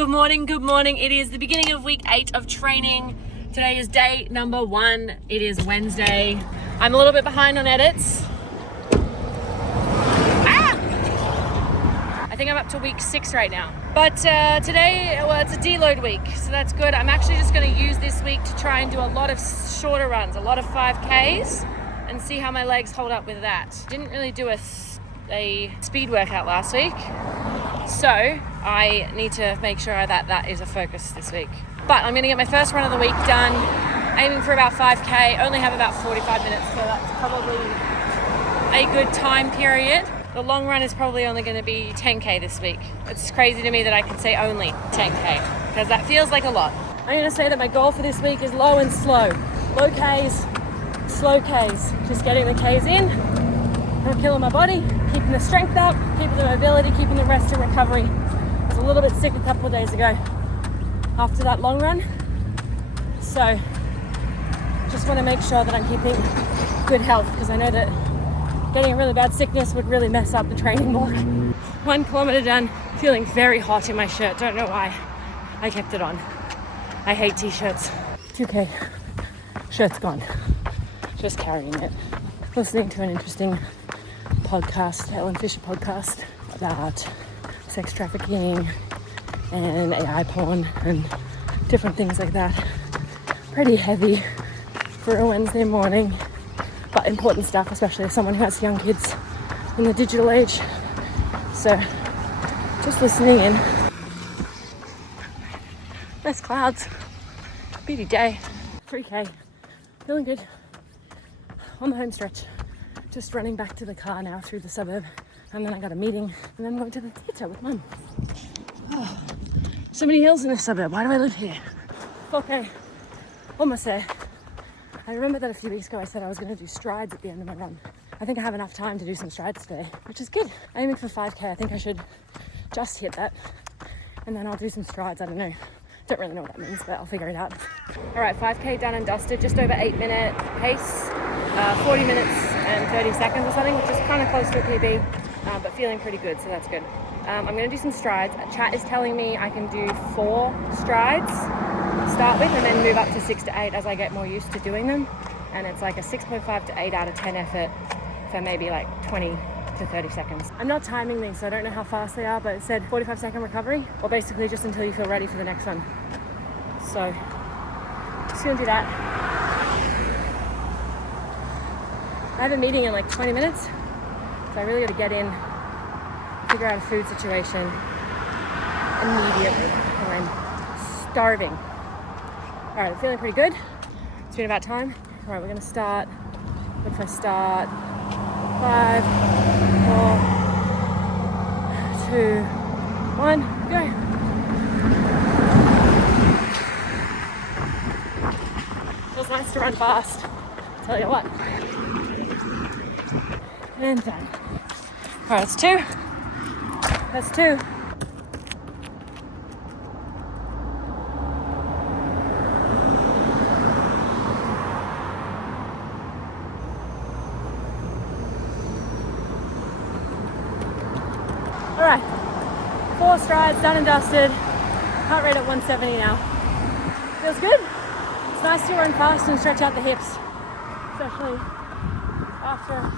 Good morning, good morning. It is the beginning of week 8 of training. Today is day number 1. It is Wednesday. I'm a little bit behind on edits. I think I'm up to week 6 right now. But today, it's a deload week, so that's good. I'm actually just going to use this week to try and do a lot of shorter runs, a lot of 5Ks, and see how my legs hold up with that. Didn't really do a speed workout last week, so I need to make sure that is a focus this week. But I'm going to get my first run of the week done, aiming for about 5K. Only have about 45 minutes, so that's probably a good time period. The long run is probably only going to be 10K this week. It's crazy to me that I can say only 10K, because that feels like a lot. I'm going to say that my goal for this week is low and slow. Low Ks, slow Ks. Just getting the Ks in, not killing my body, keeping the strength up, keeping the mobility, keeping the rest and recovery. I was a little bit sick a couple of days ago after that long run. So just want to make sure that I'm keeping good health, because I know that getting a really bad sickness would really mess up the training block. 1 kilometer done, feeling very hot in my shirt. Don't know why I kept it on. I hate t-shirts. 2K, shirt's gone. Just carrying it. Listening to an interesting podcast, Ellen Fisher podcast, about sex trafficking and AI porn and different things like that. Pretty heavy for a Wednesday morning, but important stuff, especially as someone who has young kids in the digital age. So just listening in. Nice clouds. Beauty day. 3K. Feeling good. On the home stretch. Just running back to the car now through the suburb. And then I got a meeting. And then I'm going to the theatre with Mum. Oh, so many hills in this suburb. Why do I live here? Okay. Almost there. I remember that a few weeks ago I said I was going to do strides at the end of my run. I think I have enough time to do some strides today, which is good. Aiming for 5K. I think I should just hit that. And then I'll do some strides. I don't know. Don't really know what that means, but I'll figure it out. All right, 5K done and dusted. Just over 8-minute pace. 40 minutes and 30 seconds or something, which is kind of close to a PB, but feeling pretty good, so that's good. I'm going to do some strides. Chat is telling me I can do 4 strides to start with, and then move up to 6 to 8 as I get more used to doing them. And it's like a 6.5 to 8 out of 10 effort for maybe like 20 to 30 seconds. I'm not timing these, so I don't know how fast they are, but it said 45-second recovery, or basically just until you feel ready for the next one. So just going to do that. I have a meeting in like 20 minutes, so I really got to get in, figure out a food situation immediately, and I'm starving. All right, I'm feeling pretty good. It's been about time. All right, we're gonna start. What if I start? 5, 4, 2, 1, go. Feels nice to run fast, tell you what. And done. All right, that's 2. That's 2. All right, 4 strides done and dusted. Heart rate at 170 now. Feels good. It's nice to run fast and stretch out the hips, especially after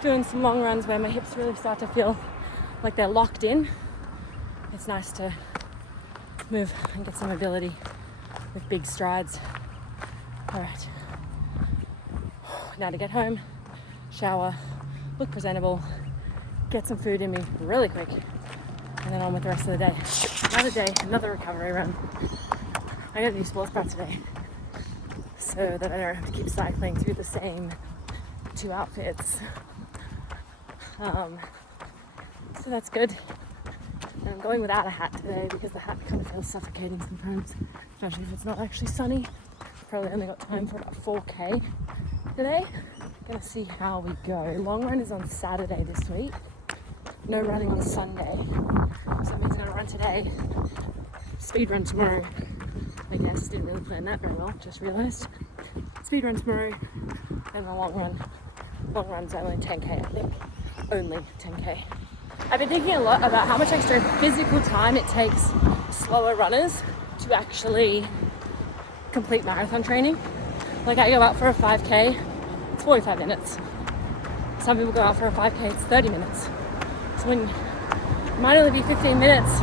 doing some long runs where my hips really start to feel like they're locked in. It's nice to move and get some mobility with big strides. All right, now to get home, shower, look presentable, get some food in me really quick, and then on with the rest of the day. Another day, another recovery run. I got a new sports bra today so that I don't have to keep cycling through the same 2 outfits. So that's good. And I'm going without a hat today because the hat kind of feels suffocating sometimes, especially if it's not actually sunny. Probably only got time for about 4K today. Gonna see how we go. Long run is on Saturday this week. No running on Sunday. So that means I'm gonna run today, speed run tomorrow. I guess didn't really plan that very well, just realised. Speed run tomorrow and a long run. Long run's only 10K, I think. Only 10K. I've been thinking a lot about how much extra physical time it takes slower runners to actually complete marathon training. Like I go out for a 5K, it's 45 minutes. Some people go out for a 5K, it's 30 minutes. So when it might only be 15 minutes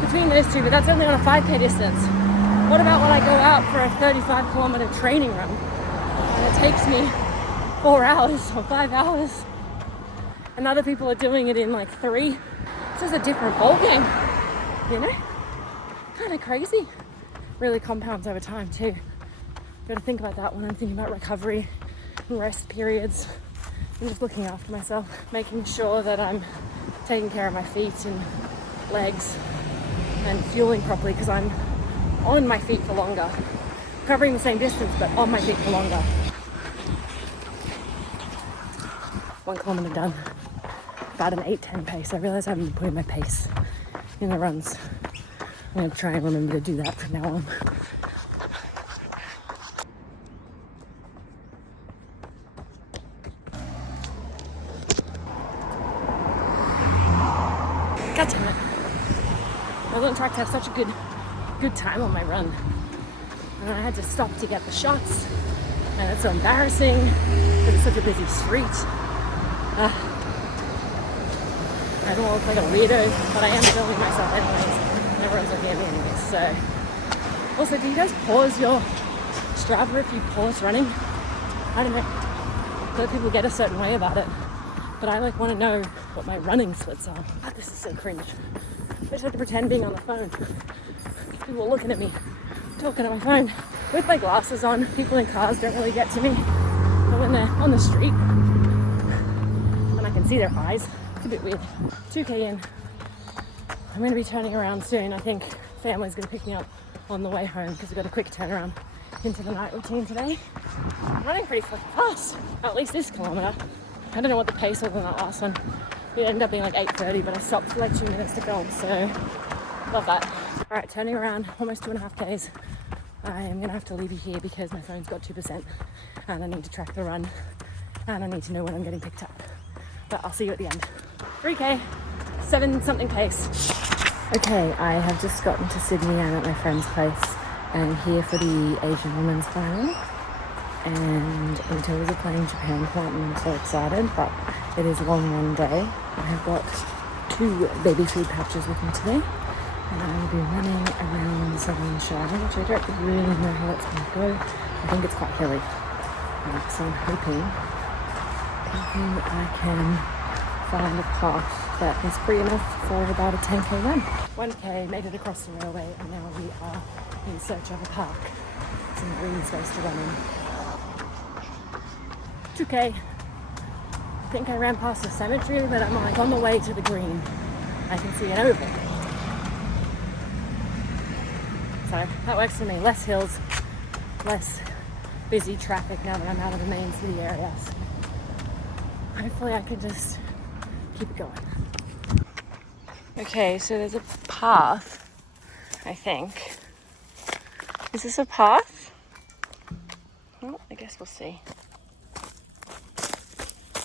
between those two, but that's only on a 5K distance. What about when I go out for a 35-kilometer training run and it takes me 4 hours or 5 hours, and other people are doing it in like 3? This is a different ballgame, you know? Kind of crazy. Really compounds over time too. Got to think about that when I'm thinking about recovery and rest periods. I'm just looking after myself, making sure that I'm taking care of my feet and legs and fueling properly, because I'm on my feet for longer, covering the same distance but on my feet for longer. 1 kilometer done, about an 8:10 pace. I realize I haven't been putting my pace in the runs. I'm going to try and remember to do that from now on. God damn it. I was on track to have such a good time on my run. And I had to stop to get the shots. And it's so embarrassing because it's such a busy street. I don't look like a weirdo, but I am filming myself anyways. Everyone's looking at me anyways, so. Also, do you guys pause your Strava if you pause running? I don't know. A lot of people get a certain way about it, but I like want to know what my running splits are. Oh, this is so cringe. I just have to pretend being on the phone. People are looking at me, talking on my phone with my glasses on. People in cars don't really get to me, but when they're on the street and I can see their eyes, it's a bit weird. 2K in. I'm going to be turning around soon. I think family's going to pick me up on the way home because we've got a quick turnaround into the night routine today. I'm running pretty fucking fast, at least this kilometer. I don't know what the pace was on that last one. It ended up being like 8:30, but I stopped for like 2 minutes to film, so love that. All right, turning around, almost 2.5 Ks. I am going to have to leave you here because my phone's got 2% and I need to track the run and I need to know when I'm getting picked up. But I'll see you at the end. 3K, 7-something pace. Okay, I have just gotten to Sydney. I'm at my friend's place and here for the Asian Women's Final. And Intills are playing Japan tonight and I'm so excited, but it is a long run day. I have got 2 baby food pouches with me today and I will be running around Southern Shire, which I don't really know how that's going to go. I think it's quite hilly, so I'm hoping I can find a path that is free enough for about a 10K run. 1K, made it across the railway, and now we are in search of a park, some green space to run in. 2K. I think I ran past the cemetery, but I'm like on the way to the green. I can see an oval. So that works for me. Less hills, less busy traffic now that I'm out of the main city area. So hopefully I can just keep it going. Okay, so there's a path, I think. Is this a path? Well, I guess we'll see.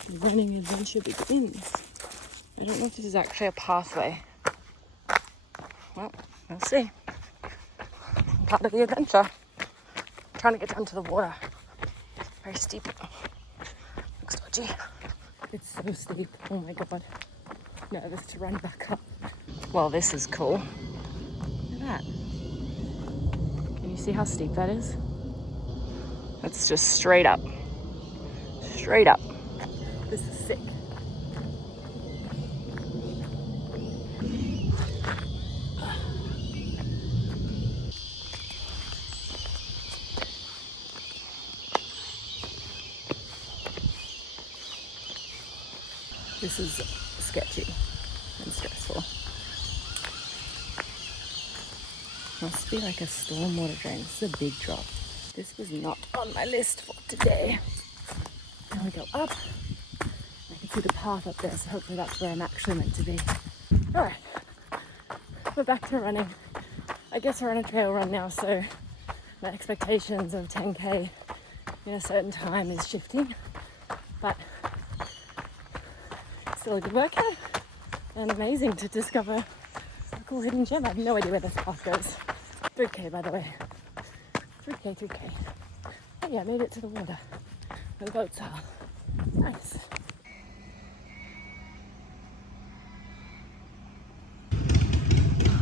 The running adventure begins. I don't know if this is actually a pathway. Well, we'll see. Part of the adventure. I'm trying to get down to the water. Very steep. Looks dodgy. It's so steep. Oh my god. Nervous to run back up. Well, this is cool. Look at that. Can you see how steep that is? That's just straight up. Straight up. This is sick. This is sketchy and stressful. Must be like a stormwater drain. This is a big drop. This was not on my list for today. Now we go up. I can see the path up there, so hopefully that's where I'm actually meant to be. Alright, we're back to running. I guess we're on a trail run now, so my expectations of 10K in a certain time is shifting, but still a good workout and amazing to discover a cool hidden gem. I have no idea where this path goes. 3K, by the way. 3K. Oh yeah, I made it to the water where the boats are. Nice.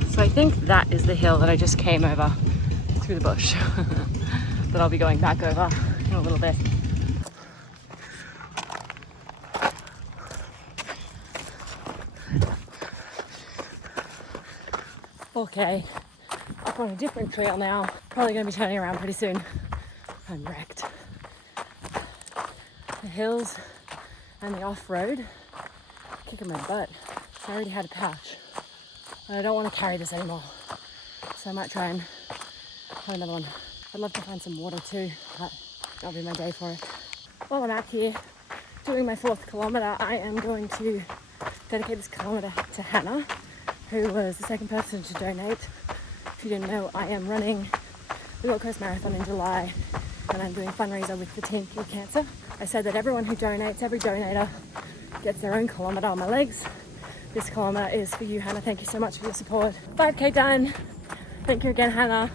So I think that is the hill that I just came over through the bush that I'll be going back over in a little bit. Okay, up on a different trail now. Probably going to be turning around pretty soon. I'm wrecked. The hills and the off-road kicking my butt. I already had a pouch. I don't want to carry this anymore, so I might try and find another one. I'd love to find some water too, but that'll be my day for it. While I'm out here doing my 4th kilometre, I am going to dedicate this kilometre to Hannah, who was the second person to donate. If you didn't know, I am running the Gold Coast Marathon in July, and I'm doing a fundraiser with the Team Cure Cancer. I said that everyone who donates, every donator, gets their own kilometre on my legs. This kilometre is for you, Hannah. Thank you so much for your support. 5K done. Thank you again, Hannah.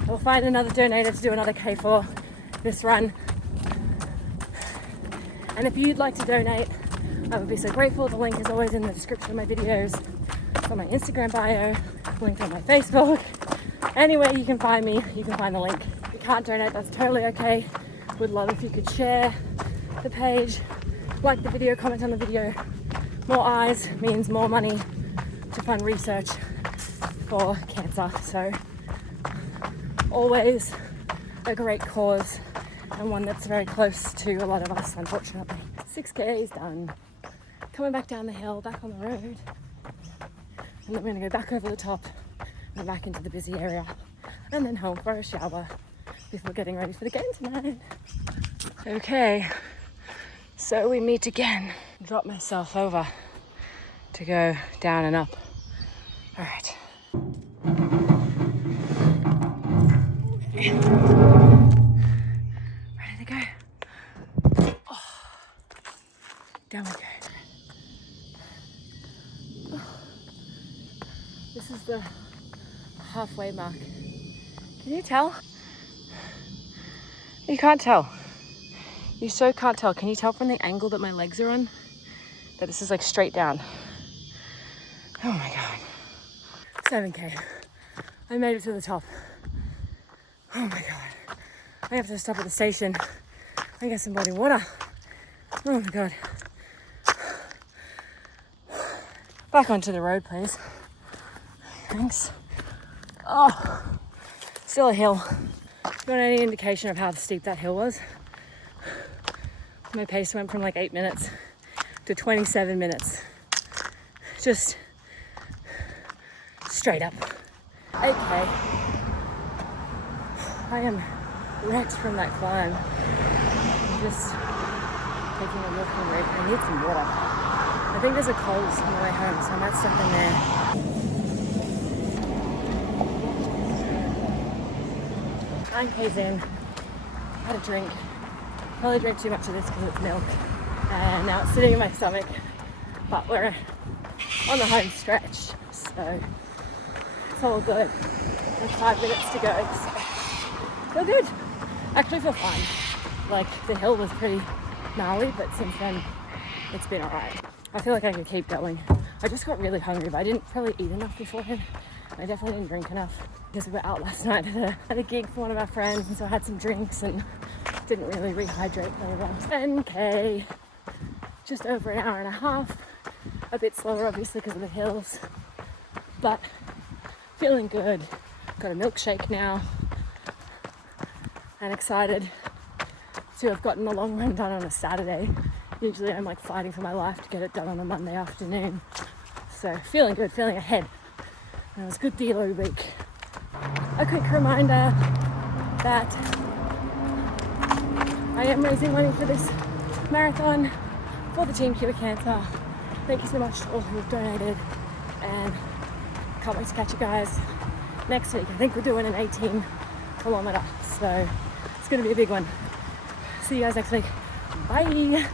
I will find another donator to do another K for this run. And if you'd like to donate, I would be so grateful. The link is always in the description of my videos. It's on my Instagram bio, linked on my Facebook. Anywhere you can find me, you can find the link. If you can't donate, that's totally okay. Would love if you could share the page, like the video, comment on the video. More eyes means more money to fund research for cancer. So always a great cause, and one that's very close to a lot of us, unfortunately. 6K is done. Coming back down the hill, back on the road. And then we're gonna go back over the top and back into the busy area, and then home for a shower before getting ready for the game tonight. Okay, so we meet again. Drop myself over to go down and up. All right. Ready to go? Oh. Down we go. Oh. This is the halfway mark. Can you tell? You can't tell. You so can't tell. Can you tell from the angle that my legs are on that this is like straight down? Oh my God. 7K. I made it to the top. Oh my God. I have to stop at the station and get some body water. Oh my God. Back onto the road, please. Thanks. Oh, still a hill. Got any indication of how steep that hill was? My pace went from like 8 minutes to 27 minutes. Just straight up. 8K. I am wrecked from that climb. I'm just taking a walking break. I need some water. I think there's a Coles on the way home, so I might stop in there. 9K's in. Had a drink. Probably drank too much of this because it's milk. And now it's sitting in my stomach. But we're on the home stretch, so it's all good. There's 5 minutes to go, so feel good. Actually feel fine. Like, the hill was pretty gnarly, but since then it's been alright. I feel like I could keep going. I just got really hungry, but I didn't really eat enough beforehand. I definitely didn't drink enough because we were out last night at a gig for one of our friends, and so I had some drinks and didn't really rehydrate very well. 10K, just over an hour and a half. A bit slower, obviously, because of the hills, but feeling good. Got a milkshake now, and excited to have gotten the long run done on a Saturday. Usually I'm like fighting for my life to get it done on a Monday afternoon. So feeling good, feeling ahead. And it was a good deload week. A quick reminder that I am raising money for this marathon for the Team Cure Cancer. Thank you so much to all who have donated, and can't wait to catch you guys next week. I think we're doing an 18 kilometre, so it's going to be a big one. See you guys next week. Bye.